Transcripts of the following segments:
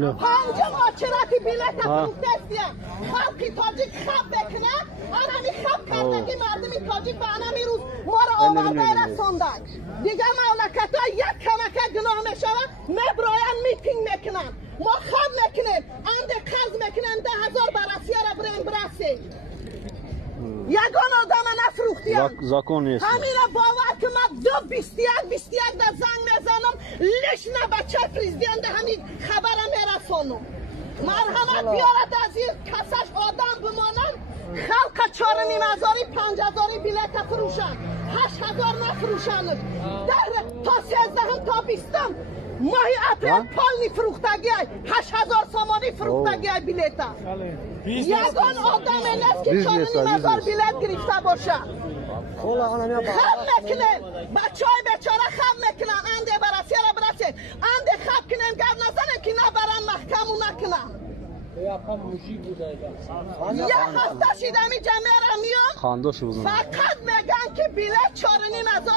پنجم آچراتی بیلت فروختستیم خلقی تاجیک خب بکنه آنمی خب کردگی مردمی تاجیک به آنمی روز ما را آورده رسوندن دیگه مملکت ها یک کمکه گناه میشود مبراین میتینگ میکنن ما خب میکنیم انده قرض میکنن 10,000 برسی را برین برسی یگان آدم نفروختیم زاکون نیست همین را باور که من 21 در زنگ میزنم لش نه بچه پریزیدنت همین خبرم میرسانم مرحمت بیارد از این کسش آدم بمانن خلق 4,500 5,000 بیلت فروشن 8,000 نفروشن تا 13 تا 20 ماهی اپریل پال فروختگی 8,000 سامانی فروختگی بیلت یگان آدم نیست که 4,500 بیلت گرفته باشه خم میکنن بچه های بیچاره خم میکنن انده برسی را برسید انده خم کنن گرد نزنن که نبرن محکم و نکنن یه هفته شیدمی جمعه را میان فقط میگن که بیلت 4,500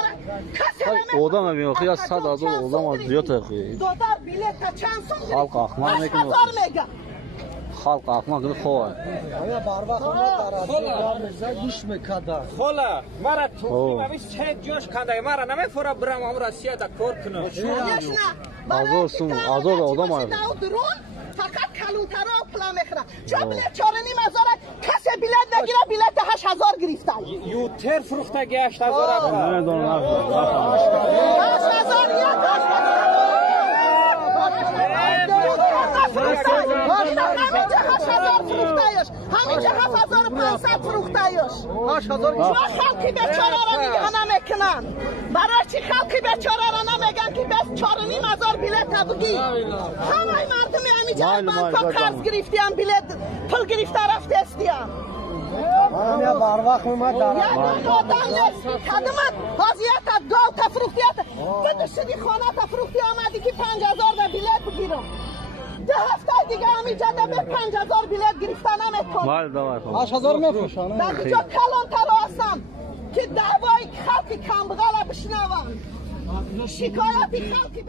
کسی را اودا میبینم خیلی از 100,000 اودا زیاده دادار بیلت چند سون خلق احمق میکنه 8,000 میگن خلق احمق کنه خواه خلا مرا توفیم همیش چند جوش کنده مرا نمیفوره برم هم رسیه دا کار کنم آزار آدم های فقط کلونترا پلا میخورن چه بیلت 4,500 کسی بیلت نگیره بیلت 8,000 گرفتن یوتر فروختگی 8,000 نمیدونم 8,000 همینجا 7,500 فروختایش چرا خلقی بیچاره را نمیکنن برای چی خلقی بیچاره را نمیگن که بس 4,500 بیلت بگی همه مردمی همینجا بانکا قرض گرفتیم بیلت پول گرفته رفته استیم همه بر وقت اومد در یگان آدم نیست خدمت حاضیت دو تفروختیت بدشدی خانه تفروختی آمدی که 5,000 بیلت بگیرم 2 هفته دیگه همینجا به 5,000 بیلت گرفتن نمیتون 8,000 میفروشن در اینجا کلانتر هستم که دعوای خلق کمبغل بشنون شکایتی خلقی